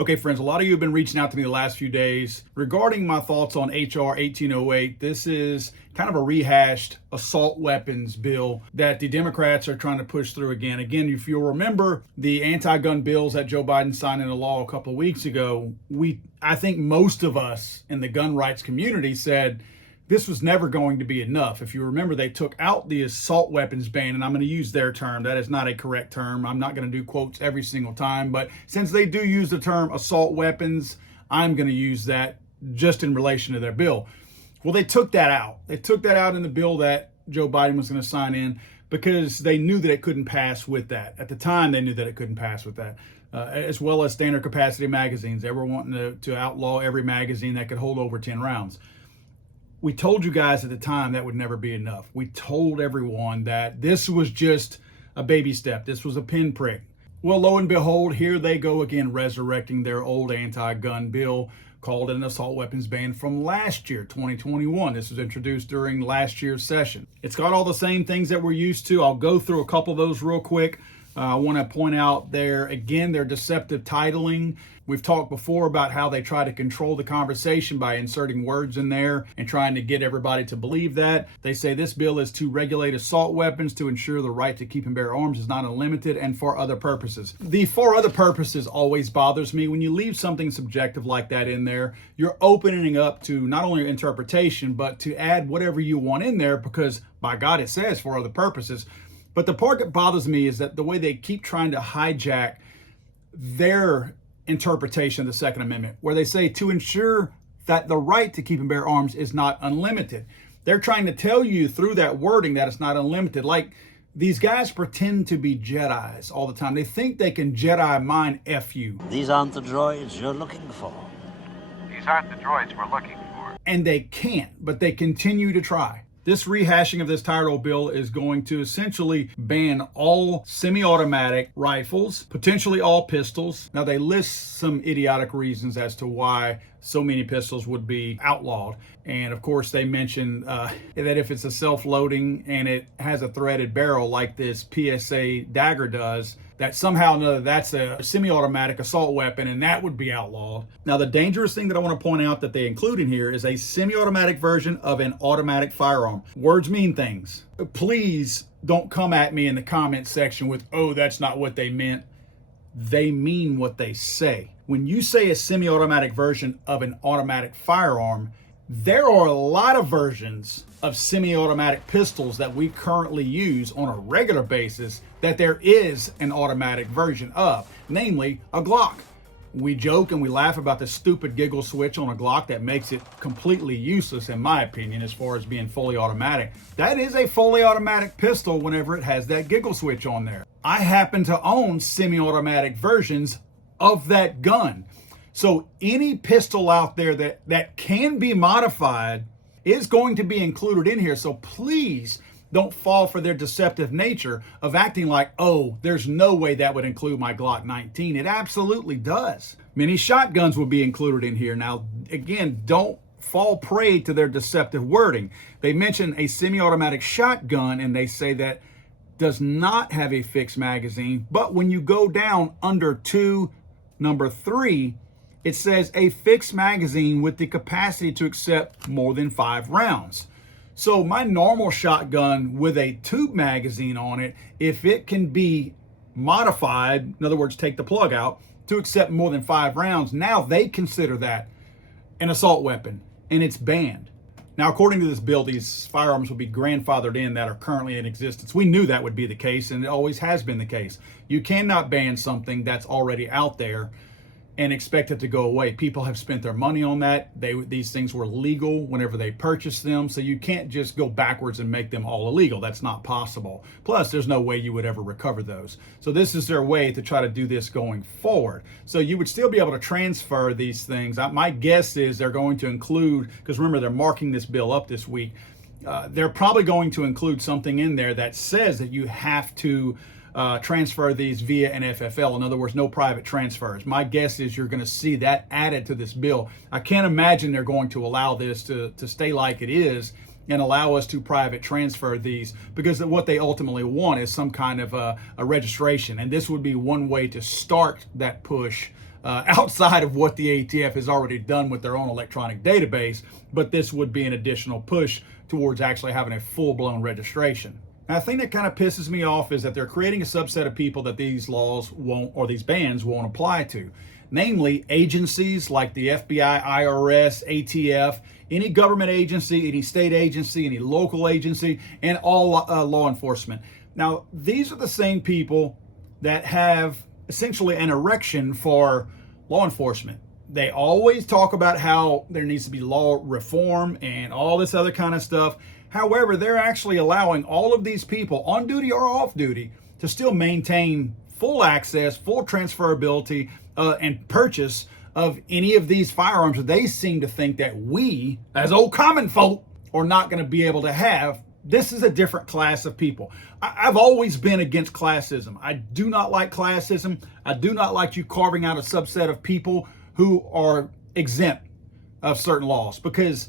Okay, friends, a lot of you have been reaching out to me the last few days regarding my thoughts on H.R. 1808. This is kind of a rehashed assault weapons bill that the Democrats are trying to push through again. Again, if you'll remember the anti-gun bills that Joe Biden signed into law a couple of weeks ago, I think most of us in the gun rights community said this was never going to be enough. If you remember, they took out the assault weapons ban, and I'm going to use their term. That is not a correct term. I'm not going to do quotes every single time, but since they do use the term assault weapons, I'm going to use that just in relation to their bill. Well, they took that out. They took that out in the bill that Joe Biden was going to sign in because they knew that it couldn't pass with that. At the time, they knew that it couldn't pass with that. As well as standard capacity magazines. They were wanting to outlaw every magazine that could hold over 10 rounds. We told you guys at the time that would never be enough. We told everyone that this was just a baby step. This was a pinprick. Well, lo and behold, here they go again, resurrecting their old anti-gun bill called an assault weapons ban from last year, 2021. This was introduced during last year's session. It's got all the same things that we're used to. I'll go through a couple of those real quick. I want to point out their deceptive titling. We've talked before about how they try to control the conversation by inserting words in there and trying to get everybody to believe that. They say this bill is to regulate assault weapons to ensure the right to keep and bear arms is not unlimited and for other purposes. The for other purposes always bothers me. When you leave something subjective like that in there, you're opening up to not only interpretation, but to add whatever you want in there because by God, it says for other purposes. But the part that bothers me is that the way they keep trying to hijack their interpretation of the Second Amendment, where they say to ensure that the right to keep and bear arms is not unlimited. They're trying to tell you through that wording that it's not unlimited. Like these guys pretend to be Jedis all the time. They think they can Jedi mind F you. These aren't the droids you're looking for. These aren't the droids we're looking for. And they can't, but they continue to try. This rehashing of this tired old bill is going to essentially ban all semi-automatic rifles, potentially all pistols. Now, they list some idiotic reasons as to why so many pistols would be outlawed. And of course, they mention that if it's a self-loading and it has a threaded barrel like this PSA dagger does, that somehow or another that's a semi-automatic assault weapon and that would be outlawed. Now, the dangerous thing that I want to point out that they include in here is a semi-automatic version of an automatic firearm. Words mean things. Please don't come at me in the comment section with, oh, that's not what they meant. They mean what they say. When you say a semi-automatic version of an automatic firearm, there are a lot of versions of semi-automatic pistols that we currently use on a regular basis that there is an automatic version of, namely a Glock. We joke and we laugh about the stupid giggle switch on a Glock that makes it completely useless, in my opinion, as far as being fully automatic. That is a fully automatic pistol whenever it has that giggle switch on there. I happen to own semi-automatic versions of that gun. So any pistol out there that can be modified is going to be included in here. So please don't fall for their deceptive nature of acting like, oh, there's no way that would include my Glock 19. It absolutely does. Many shotguns will be included in here. Now, again, don't fall prey to their deceptive wording. They mention a semi-automatic shotgun and they say that does not have a fixed magazine. But when you go down under number 3, it says a fixed magazine with the capacity to accept more than 5 rounds. So my normal shotgun with a tube magazine on it, if it can be modified, in other words, take the plug out, to accept more than 5 rounds, now they consider that an assault weapon and it's banned. Now, according to this bill, these firearms will be grandfathered in that are currently in existence. We knew that would be the case, and it always has been the case. You cannot ban something that's already out there and expect it to go away. People have spent their money on that. These things were legal whenever they purchased them, so you can't just go backwards and make them all illegal. That's not possible. Plus, there's no way you would ever recover those. So this is their way to try to do this going forward. So you would still be able to transfer these things. My guess is they're going to include, because remember, they're marking this bill up this week, they're probably going to include something in there that says that you have to transfer these via an FFL. In other words, no private transfers. My guess is you're going to see that added to this bill. I can't imagine they're going to allow this to stay like it is and allow us to private transfer these, because what they ultimately want is some kind of a registration. And this would be one way to start that push outside of what the ATF has already done with their own electronic database, but this would be an additional push towards actually having a full-blown registration. Now, the thing that kind of pisses me off is that they're creating a subset of people that these laws won't, or these bans won't apply to. Namely, agencies like the FBI, IRS, ATF, any government agency, any state agency, any local agency, and all law enforcement. Now, these are the same people that have essentially an erection for law enforcement. They always talk about how there needs to be law reform and all this other kind of stuff. However, they're actually allowing all of these people, on duty or off duty, to still maintain full access, full transferability, and purchase of any of these firearms. They seem to think that we, as old common folk, are not going to be able to have. This is a different class of people. I've always been against classism. I do not like classism. I do not like you carving out a subset of people who are exempt of certain laws, because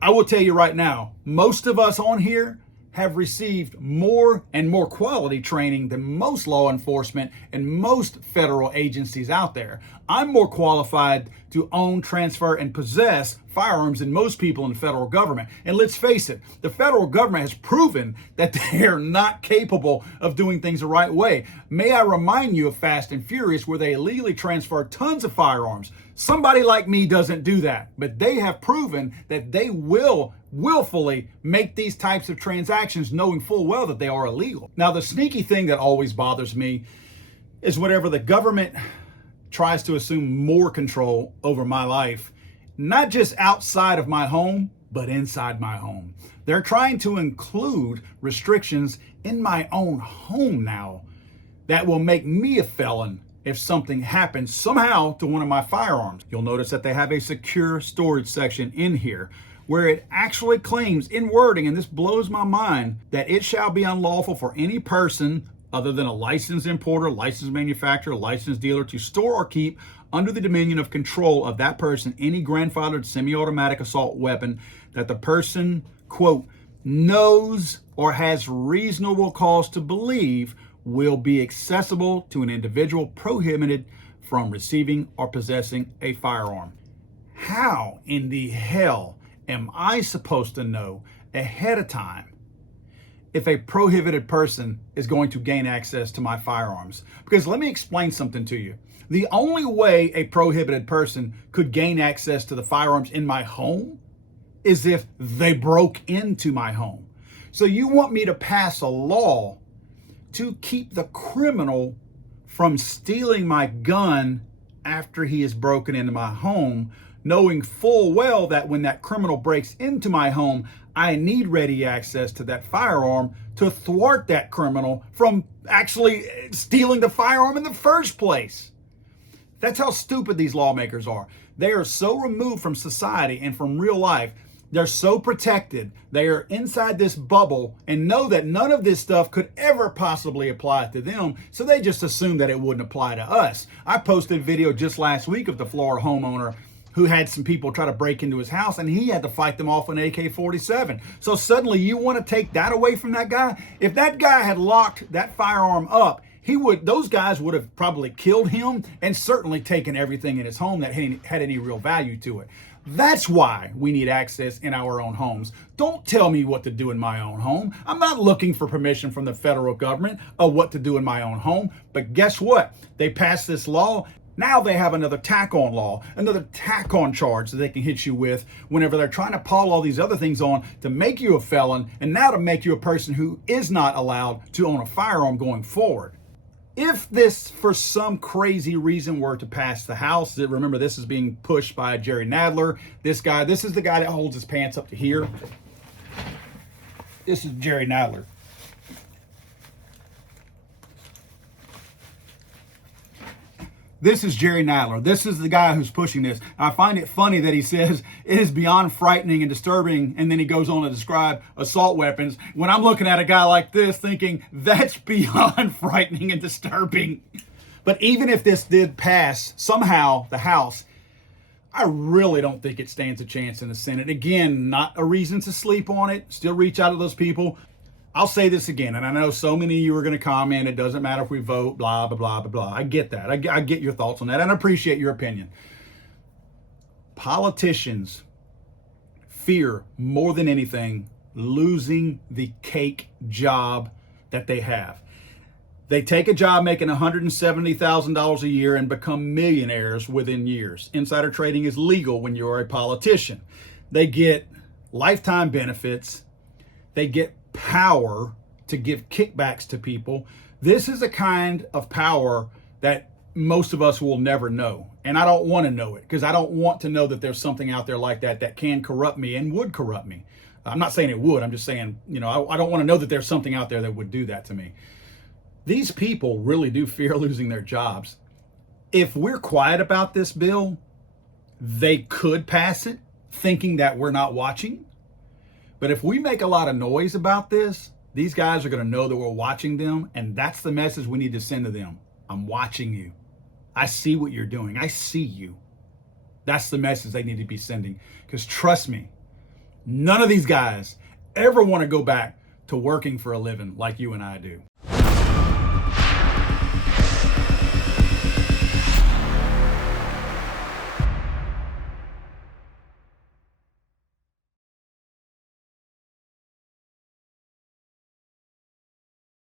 I will tell you right now, most of us on here have received more and more quality training than most law enforcement and most federal agencies out there. I'm more qualified to own, transfer, and possess firearms than most people in the federal government. And let's face it, the federal government has proven that they are not capable of doing things the right way. May I remind you of Fast and Furious, where they illegally transfer tons of firearms. Somebody like me doesn't do that, but they have proven that they will willfully make these types of transactions knowing full well that they are illegal. Now, the sneaky thing that always bothers me is whenever the government tries to assume more control over my life, not just outside of my home, but inside my home. They're trying to include restrictions in my own home now that will make me a felon if something happens somehow to one of my firearms. You'll notice that they have a secure storage section in here where it actually claims in wording, and this blows my mind, that it shall be unlawful for any person other than a licensed importer, licensed manufacturer, licensed dealer to store or keep under the dominion of control of that person any grandfathered semi-automatic assault weapon that the person, quote, knows or has reasonable cause to believe will be accessible to an individual prohibited from receiving or possessing a firearm. How in the hell am I supposed to know ahead of time if a prohibited person is going to gain access to my firearms? Because let me explain something to you. The only way a prohibited person could gain access to the firearms in my home is if they broke into my home. So you want me to pass a law to keep the criminal from stealing my gun after he has broken into my home, knowing full well that when that criminal breaks into my home, I need ready access to that firearm to thwart that criminal from actually stealing the firearm in the first place. That's how stupid these lawmakers are. They are so removed from society and from real life. They're so protected. They are inside this bubble and know that none of this stuff could ever possibly apply to them. So they just assume that it wouldn't apply to us. I posted a video just last week of the Florida homeowner who had some people try to break into his house, and he had to fight them off an AK-47. So suddenly you want to take that away from that guy? If that guy had locked that firearm up, those guys would have probably killed him and certainly taken everything in his home that had any real value to it. That's why we need access in our own homes. Don't tell me what to do in my own home. I'm not looking for permission from the federal government of what to do in my own home. But guess what? They passed this law. Now they have another tack-on law, another tack-on charge that they can hit you with whenever they're trying to pile all these other things on to make you a felon, and now to make you a person who is not allowed to own a firearm going forward. If this, for some crazy reason, were to pass the House, remember this is being pushed by Jerry Nadler. This is the guy that holds his pants up to here. This is Jerry Nadler. This is Jerry Nadler. This is the guy who's pushing this. I find it funny that he says it is beyond frightening and disturbing, and then he goes on to describe assault weapons, when I'm looking at a guy like this thinking that's beyond frightening and disturbing. But even if this did pass somehow the House, I really don't think it stands a chance in the Senate. Again, not a reason to sleep on it. Still reach out to those people. I'll say this again, and I know so many of you are going to comment, it doesn't matter if we vote, blah, blah, blah, blah, blah. I get that. I get your thoughts on that, and I appreciate your opinion. Politicians fear more than anything losing the cake job that they have. They take a job making $170,000 a year and become millionaires within years. Insider trading is legal when you're a politician. They get lifetime benefits. They get power to give kickbacks to people. This is a kind of power that most of us will never know. And I don't want to know it, because I don't want to know that there's something out there like that that can corrupt me and would corrupt me. I'm not saying it would. I'm just saying, I don't want to know that there's something out there that would do that to me. These people really do fear losing their jobs. If we're quiet about this bill, they could pass it thinking that we're not watching. But if we make a lot of noise about this, these guys are going to know that we're watching them. And that's the message we need to send to them. I'm watching you. I see what you're doing. I see you. That's the message they need to be sending. Because trust me, none of these guys ever want to go back to working for a living like you and I do.